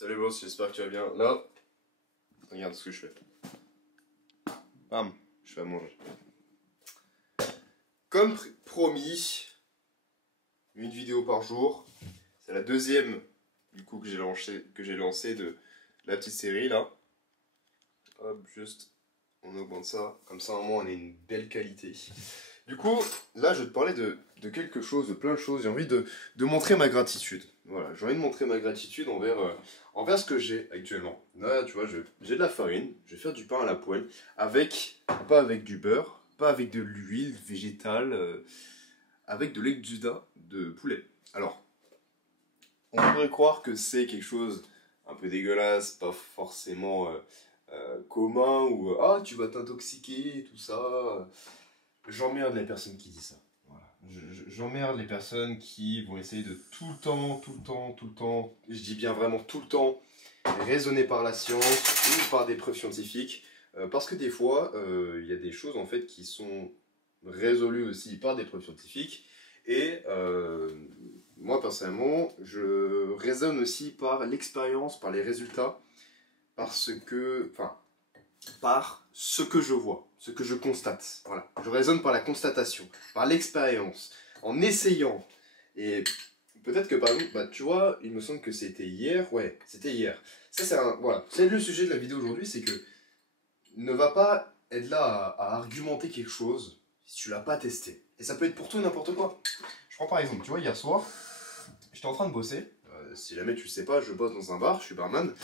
Salut boss, j'espère que tu vas bien. Là, regarde ce que je fais. Bam, je fais à manger. Comme promis, une vidéo par jour. C'est la deuxième du coup que j'ai lancé de la petite série là. Hop, juste on augmente ça, comme ça au moins on a une belle qualité. Du coup, là je vais te parler de quelque chose, de plein de choses. J'ai envie de montrer ma gratitude. Voilà, j'ai envie de montrer ma gratitude envers ce que j'ai actuellement. Là, tu vois, j'ai de la farine, je vais faire du pain à la poêle, pas avec du beurre, pas avec de l'huile végétale, avec de l'exudat de poulet. Alors, on pourrait croire que c'est quelque chose un peu dégueulasse, pas forcément commun, ou ah, tu vas t'intoxiquer, tout ça. J'emmerde les personnes qui disent ça. Voilà. J'emmerde les personnes qui vont essayer de tout le temps, je dis bien vraiment tout le temps, raisonner par la science ou par des preuves scientifiques. Parce que des fois, il y a des choses en fait qui sont résolues aussi par des preuves scientifiques. Et moi personnellement, je raisonne aussi par l'expérience, par les résultats, par ce que je vois, ce que je constate. Voilà. Je raisonne par la constatation, par l'expérience, en essayant. Et peut-être que par exemple, tu vois, il me semble que c'était hier. Ouais, c'était hier. Ça, voilà. C'est le sujet de la vidéo aujourd'hui, c'est que ne va pas être là à argumenter quelque chose si tu l'as pas testé. Et ça peut être pour tout et n'importe quoi. Je prends par exemple, tu vois, hier soir, j'étais en train de bosser. Si jamais tu le sais pas, je bosse dans un bar, je suis barman.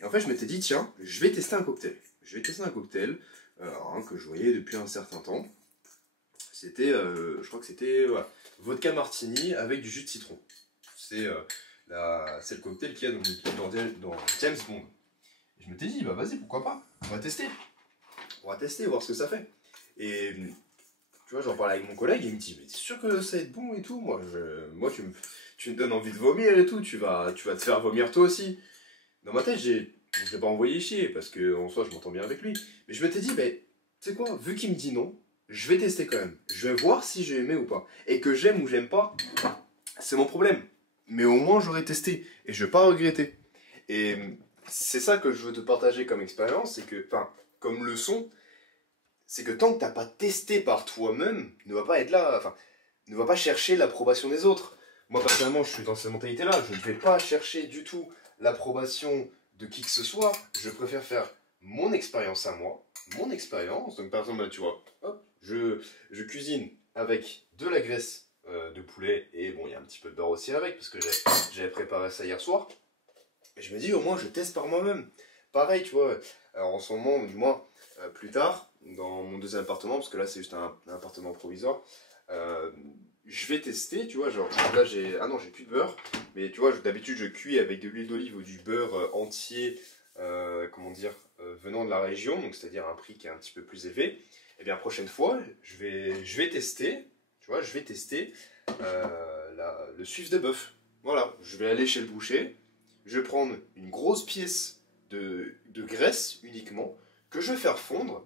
Et en fait, je m'étais dit, tiens, je vais tester un cocktail. Je vais tester un cocktail que je voyais depuis un certain temps. C'était, je crois que c'était vodka martini avec du jus de citron. C'est le cocktail qu'il y a dans James Bond. Et je m'étais dit, bah vas-y, pourquoi pas, on va tester. On va tester, voir ce que ça fait. Et tu vois, j'en parlais avec mon collègue, il me dit, mais t'es sûr que ça va être bon et tout? Moi, tu me donnes envie de vomir et tout, tu vas te faire vomir toi aussi. Dans ma tête, je ne l'ai pas envoyé chier, parce qu'en soi, je m'entends bien avec lui. Mais je m'étais dit, tu sais quoi, vu qu'il me dit non, je vais tester quand même. Je vais voir si j'ai aimé ou pas. Et que j'aime ou j'aime pas, c'est mon problème. Mais au moins, j'aurais testé. Et je vais pas regretter. Et c'est ça que je veux te partager comme expérience, comme leçon, c'est que tant que t'as pas testé par toi-même, ne va pas être là, ne va pas chercher l'approbation des autres. Moi, personnellement, je suis dans cette mentalité-là. Je ne vais pas chercher du tout l'approbation de qui que ce soit. Je préfère faire mon expérience à moi, mon expérience. Donc, par exemple, tu vois, hop, je cuisine avec de la graisse de poulet. Et bon, il y a un petit peu de beurre aussi avec, parce que j'avais préparé ça hier soir. Et je me dis, au moins, je teste par moi-même. Pareil, tu vois, alors en ce moment, du moins, plus tard, dans mon deuxième appartement, parce que là, c'est juste un appartement provisoire, je vais tester, tu vois, genre, là, ah non, j'ai plus de beurre, mais tu vois, d'habitude, je cuis avec de l'huile d'olive ou du beurre entier, venant de la région, donc c'est-à-dire un prix qui est un petit peu plus élevé. Et bien, la prochaine fois, je vais tester, tu vois, le suif de bœuf. Voilà, je vais aller chez le boucher, je vais prendre une grosse pièce de graisse uniquement, que je vais faire fondre.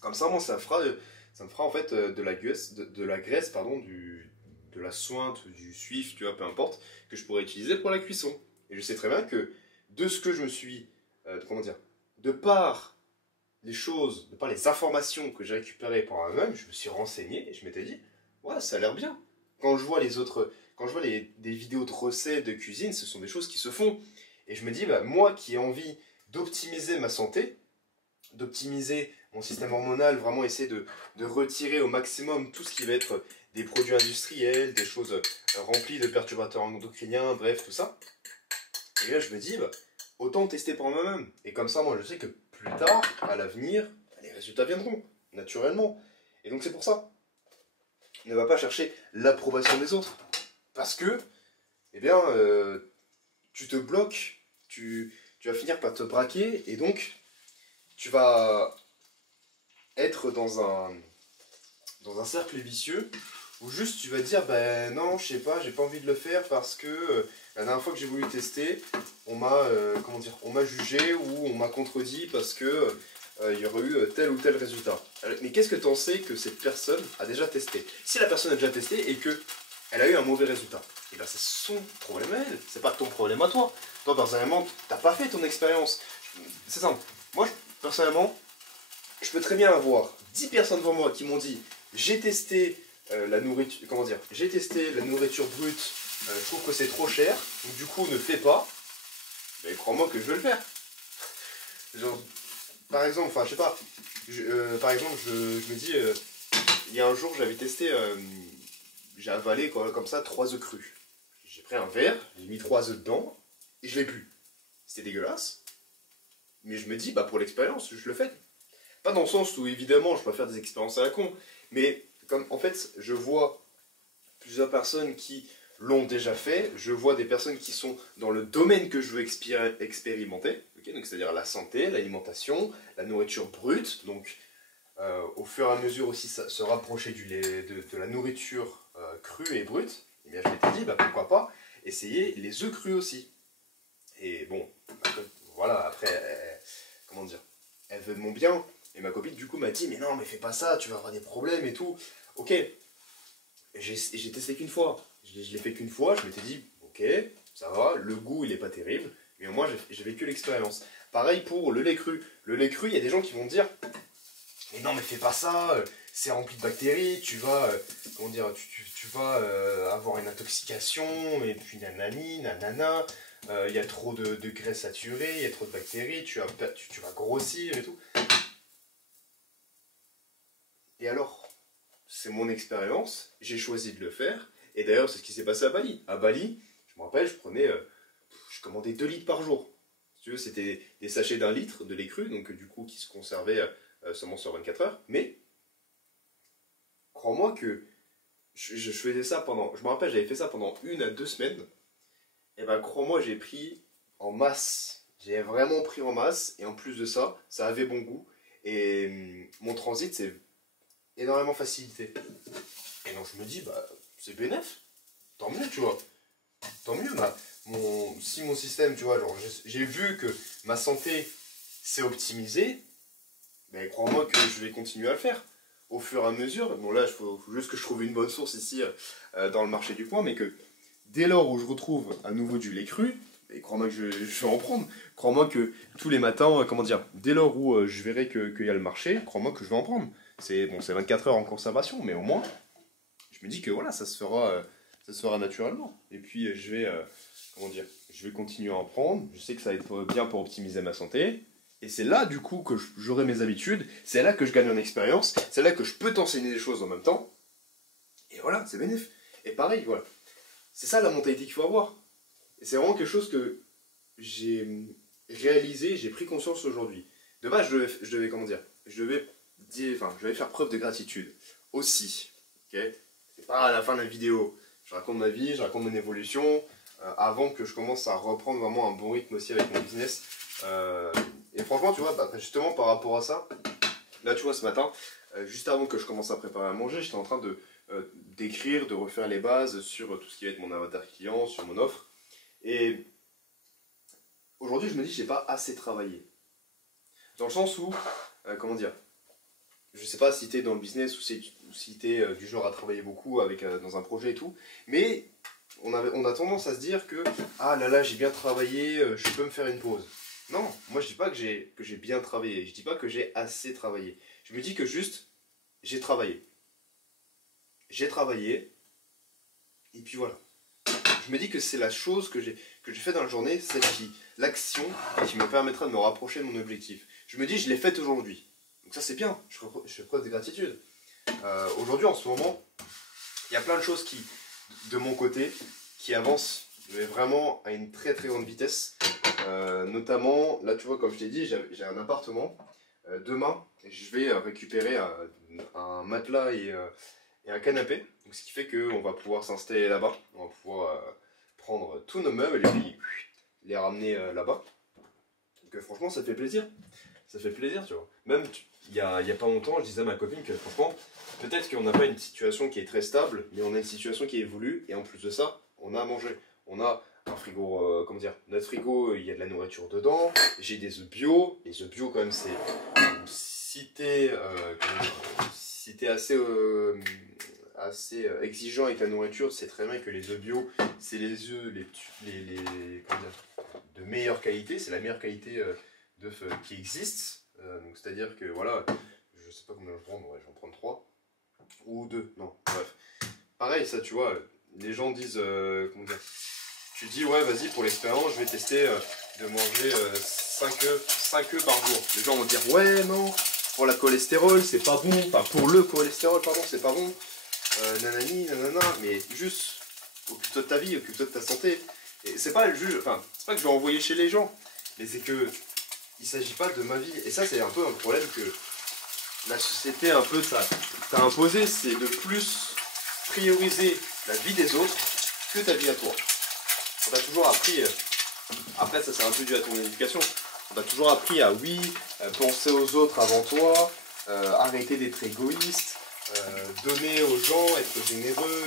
Comme ça, moi, ça me fera en fait de la graisse, pardon, de la sointe, du suif, tu vois, peu importe, que je pourrais utiliser pour la cuisson. Et je sais très bien que de ce que je me suis, de par les choses, de par les informations que j'ai récupérées par moi-même, je me suis renseigné et je m'étais dit, ouais, ça a l'air bien. Quand je vois des vidéos de recettes de cuisine, ce sont des choses qui se font. Et je me dis, moi qui ai envie d'optimiser ma santé, d'optimiser mon système hormonal, vraiment essayer de retirer au maximum tout ce qui va être des produits industriels, des choses remplies de perturbateurs endocriniens, bref, tout ça. Et là, je me dis, autant tester par moi-même. Et comme ça, moi, je sais que plus tard, à l'avenir, les résultats viendront, naturellement. Et donc, c'est pour ça. Ne va pas chercher l'approbation des autres. Parce que, tu te bloques, tu vas finir par te braquer, et donc, tu vas être dans un cercle vicieux où juste tu vas dire non, je sais pas, j'ai pas envie de le faire parce que la dernière fois que j'ai voulu tester, on m'a jugé ou on m'a contredit parce que il y aurait eu tel ou tel résultat. Mais qu'est-ce que tu en sais que cette personne a déjà testé? Si la personne a déjà testé et que elle a eu un mauvais résultat. Et ben c'est son problème à elle, c'est pas ton problème à toi. Toi personnellement, t'as pas fait ton expérience. C'est simple. Moi, personnellement, je peux très bien avoir 10 personnes devant moi qui m'ont dit j'ai testé la nourriture, comment dire, j'ai testé la nourriture brute, je trouve que c'est trop cher, donc du coup ne fais pas. Mais crois-moi que je vais le faire. Genre, par exemple, enfin je sais pas, par exemple je me dis, il y a un jour j'avais testé, j'ai avalé quoi, comme ça 3 œufs crus. J'ai pris un verre, j'ai mis 3 œufs dedans, et je l'ai bu. C'était dégueulasse, mais je me dis, bah pour l'expérience, je le fais. Pas dans le sens où évidemment je peux faire des expériences à la con, mais comme en fait je vois plusieurs personnes qui l'ont déjà fait, je vois des personnes qui sont dans le domaine que je veux expérimenter, okay, donc c'est-à-dire la santé, l'alimentation, la nourriture brute, donc au fur et à mesure aussi se rapprocher de la nourriture crue et brute, et bien je m'étais dit bah pourquoi pas essayer les œufs crus aussi. Et bon, voilà, après, comment dire, elle veut de mon bien. Et ma copine, du coup, m'a dit, mais non, mais fais pas ça, tu vas avoir des problèmes et tout. Ok, j'ai testé qu'une fois. Je l'ai fait qu'une fois, je m'étais dit, ok, ça va, le goût, il est pas terrible. Mais au moins, j'ai vécu l'expérience. Pareil pour le lait cru. Le lait cru, il y a des gens qui vont dire, mais non, mais fais pas ça, c'est rempli de bactéries, tu vas, comment dire, tu vas avoir une intoxication, et puis nanani, nanana, il y a trop de graisse saturée, il y a trop de bactéries, tu vas grossir et tout. Et alors, c'est mon expérience, j'ai choisi de le faire, et d'ailleurs c'est ce qui s'est passé à Bali. À Bali, je me rappelle, je commandais 2 litres par jour. Si tu veux, c'était des sachets d'1 litre de lait cru, donc du coup qui se conservaient seulement sur 24 heures, mais crois-moi que je faisais ça pendant, je me rappelle j'avais fait ça pendant 1 à 2 semaines, et ben crois-moi j'ai pris en masse, j'ai vraiment pris en masse, et en plus de ça, ça avait bon goût, et mon transit c'est énormément facilité. Et donc je me dis, bah c'est bénef, tant mieux, tu vois. Tant mieux, si mon système, tu vois, genre j'ai vu que ma santé s'est optimisée, mais crois-moi que je vais continuer à le faire. Au fur et à mesure, bon là, il faut juste que je trouve une bonne source ici dans le marché du coin, mais que dès lors où je retrouve à nouveau du lait cru, et crois-moi que je vais en prendre. Crois-moi que tous les matins, comment dire, dès lors où je verrai qu'il y a le marché, crois-moi que je vais en prendre. C'est bon, c'est 24 heures en conservation, mais au moins, je me dis que voilà, ça se fera naturellement. Et puis je vais, comment dire, je vais continuer à en prendre. Je sais que ça va être bien pour optimiser ma santé. Et c'est là, du coup, que j'aurai mes habitudes. C'est là que je gagne en expérience. C'est là que je peux t'enseigner des choses en même temps. Et voilà, c'est bénéf. Et pareil, voilà. C'est ça la mentalité qu'il faut avoir. Et c'est vraiment quelque chose que j'ai réalisé, j'ai pris conscience aujourd'hui. De base, je devais, comment dire, je devais faire preuve de gratitude aussi. Ok, c'est pas à la fin de la vidéo. Je raconte ma vie, je raconte mon évolution, avant que je commence à reprendre vraiment un bon rythme aussi avec mon business. Et franchement, tu vois, bah, justement par rapport à ça, là tu vois ce matin, juste avant que je commence à préparer à manger, j'étais en train d'écrire, de refaire les bases sur tout ce qui va être mon avatar client, sur mon offre. Et aujourd'hui, je me dis que j'ai pas assez travaillé. Dans le sens où, comment dire, je sais pas si tu es dans le business ou si tu es du genre à travailler beaucoup dans un projet et tout, mais on a tendance à se dire que ah là là, j'ai bien travaillé, je peux me faire une pause. Non, moi je dis pas que j'ai bien travaillé, je dis pas que j'ai assez travaillé. Je me dis que juste, j'ai travaillé. J'ai travaillé, et puis voilà. Je me dis que c'est la chose que j'ai fait dans la journée, l'action qui me permettra de me rapprocher de mon objectif. Je me dis, je l'ai faite aujourd'hui. Donc ça c'est bien, je fais preuve de gratitude. Aujourd'hui, en ce moment, il y a plein de choses de mon côté, qui avancent mais vraiment à une très très grande vitesse. Notamment, là tu vois, comme je t'ai dit, j'ai un appartement. Demain, je vais récupérer un matelas et un canapé. Donc, ce qui fait qu'on va pouvoir s'installer là-bas. On va pouvoir prendre tous nos meubles et puis les ramener là-bas. Donc franchement, ça fait plaisir. Ça fait plaisir, tu vois. Même, il y a pas longtemps, je disais à ma copine que franchement, peut-être qu'on n'a pas une situation qui est très stable, mais on a une situation qui évolue. Et en plus de ça, on a à manger. On a un frigo, comment dire, notre frigo, il y a de la nourriture dedans. J'ai des œufs bio. Les œufs bio, quand même, c'est... Si t'es assez assez exigeant avec la nourriture, tu sais très bien que les œufs bio, c'est les œufs comment dire, de meilleure qualité, c'est la meilleure qualité d'œufs qui existe. Donc c'est-à-dire que voilà, je sais pas combien je vais prendre, ouais, je vais en prendre 3 ou 2, non, bref. Pareil, ça tu vois, les gens disent, comment dire, tu dis ouais vas-y pour l'expérience je vais tester de manger 5 œufs par jour. Les gens vont dire ouais non, pour la cholestérol c'est pas bon, enfin pour le cholestérol pardon c'est pas bon, nanani nanana, mais juste occupe-toi de ta vie, occupe-toi de ta santé. Et c'est pas le juge, enfin c'est pas que je vais envoyer chez les gens, mais c'est que il s'agit pas de ma vie. Et ça c'est un peu un problème que la société un peu t'a imposé, c'est de plus prioriser la vie des autres que ta vie à toi. On t'a toujours appris, après ça c'est un peu dû à ton éducation, on t'a toujours appris à oui, penser aux autres avant toi, arrêter d'être égoïste, donner aux gens, être généreux.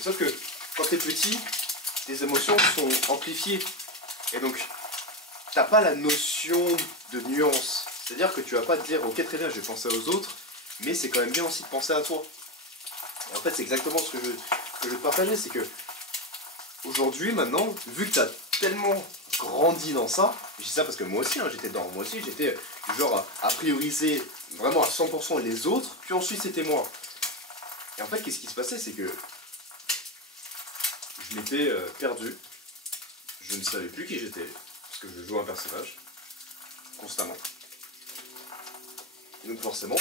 Sauf que quand t'es petit, tes émotions sont amplifiées. Et donc, t'as pas la notion de nuance. C'est-à-dire que tu vas pas te dire, ok très bien, je vais penser aux autres, mais c'est quand même bien aussi de penser à toi. Et en fait, c'est exactement ce que je veux te partager, c'est que aujourd'hui, maintenant, vu que tu as tellement grandi dans ça, je dis ça parce que moi aussi, hein, j'étais dedans, moi aussi, j'étais du genre à prioriser vraiment à 100% les autres, puis ensuite c'était moi. Et en fait, qu'est-ce qui se passait, c'est que je m'étais perdu, je ne savais plus qui j'étais, parce que je jouais un personnage, constamment. Et donc forcément,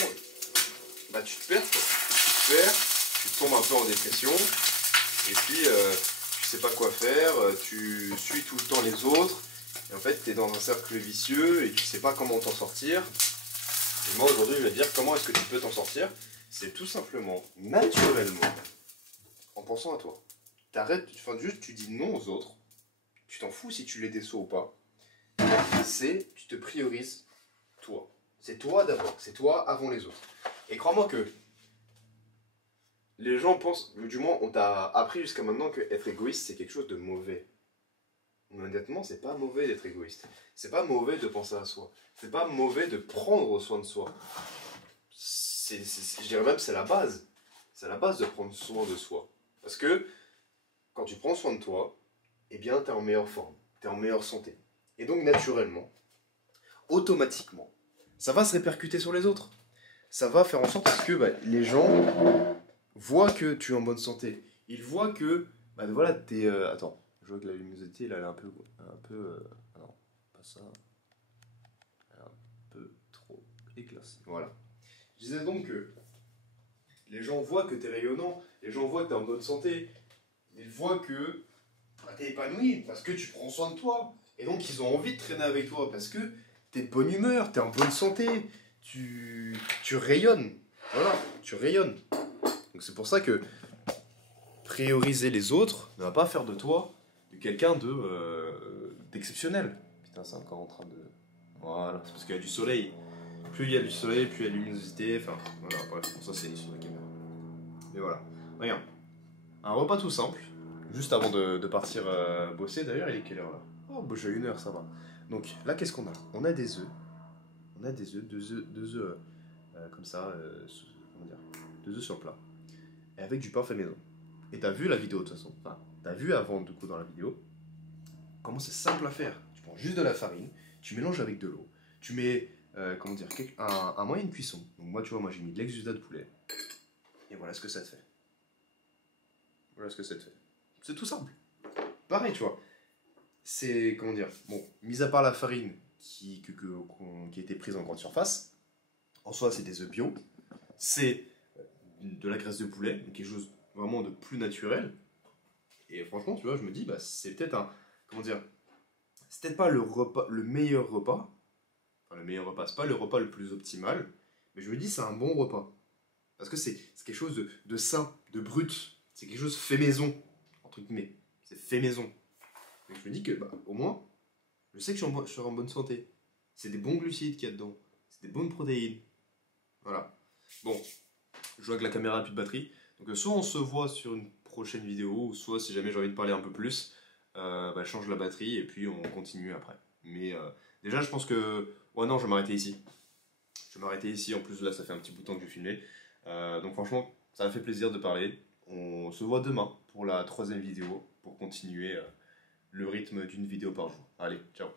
bah tu te perds, quoi. Tu te perds, tu tombes un peu en dépression, et puis tu sais pas quoi faire, tu suis tout le temps les autres, et en fait tu es dans un cercle vicieux et tu sais pas comment t'en sortir. Et moi aujourd'hui je vais te dire comment est-ce que tu peux t'en sortir. C'est tout simplement, naturellement, en pensant à toi. T'arrêtes, enfin juste tu dis non aux autres, tu t'en fous si tu les déçois ou pas. C'est, tu te priorises toi. C'est toi d'abord, c'est toi avant les autres. Et crois-moi que les gens pensent, du moins on t'a appris jusqu'à maintenant que être égoïste c'est quelque chose de mauvais. Mais honnêtement, c'est pas mauvais d'être égoïste. C'est pas mauvais de penser à soi. C'est pas mauvais de prendre soin de soi. Je dirais même c'est la base. C'est la base de prendre soin de soi. Parce que quand tu prends soin de toi, eh bien t'es en meilleure forme, t'es en meilleure santé. Et donc naturellement, automatiquement, ça va se répercuter sur les autres. Ça va faire en sorte que les gens voient que tu es en bonne santé. Ils voient que, voilà, t'es... attends, je vois que la luminosité, là, elle est un peu non, pas ça. Elle est un peu trop éclaircie. Voilà. Je disais donc que les gens voient que tu es rayonnant, les gens voient que tu es en bonne santé, ils voient que tu es épanoui parce que tu prends soin de toi. Et donc ils ont envie de traîner avec toi parce que tu es de bonne humeur, tu es en bonne santé, tu rayonnes. Voilà, tu rayonnes. Donc c'est pour ça que prioriser les autres ne va pas faire de toi quelqu'un d'exceptionnel. Putain, c'est encore en train de... Voilà, c'est parce qu'il y a du soleil. Plus il y a du soleil, plus il y a de luminosité. Enfin, voilà, bref, ça c'est sur la caméra. Mais voilà, regarde. Un repas tout simple, juste avant de partir bosser. D'ailleurs, il est quelle heure là? Oh, bah j'ai 1 heure, ça va. Donc là, qu'est-ce qu'on a? On a des œufs. On a des œufs, deux œufs comme ça, comment dire, 2 œufs sur le plat. Et avec du pain fait maison. Et t'as vu la vidéo de toute façon. Enfin, t'as vu avant, du coup, dans la vidéo, comment c'est simple à faire. Tu prends juste de la farine, tu mélanges avec de l'eau, tu mets, comment dire, un moyen de cuisson. Donc moi, tu vois, j'ai mis de l'exudat de poulet. Et voilà ce que ça te fait. Voilà ce que ça te fait. C'est tout simple. Pareil, tu vois. C'est, comment dire, bon, mis à part la farine qui a été prise en grande surface, en soi, c'est des œufs bio. C'est de la graisse de poulet, donc quelque chose vraiment de plus naturel. Et franchement, tu vois, je me dis, c'est peut-être un, comment dire, c'est peut-être pas le meilleur repas. Enfin, le meilleur repas, c'est pas le repas le plus optimal, mais je me dis, c'est un bon repas. Parce que c'est quelque chose de sain, de brut. C'est quelque chose fait maison, entre guillemets. C'est fait maison. Donc je me dis que, au moins, je sais que je serai en bonne santé. C'est des bons glucides qu'il y a dedans. C'est des bonnes protéines. Voilà. Bon, je vois que la caméra n'a plus de batterie. Donc soit on se voit sur une prochaine vidéo, ou soit si jamais j'ai envie de parler un peu plus, je change la batterie et puis on continue après. Mais déjà je pense que... Ouais non, je vais m'arrêter ici. Je vais m'arrêter ici, en plus là ça fait un petit bout de temps que je filmais. Donc franchement, ça m'a fait plaisir de parler. On se voit demain pour la 3e vidéo, pour continuer le rythme d'une vidéo par jour. Allez, ciao.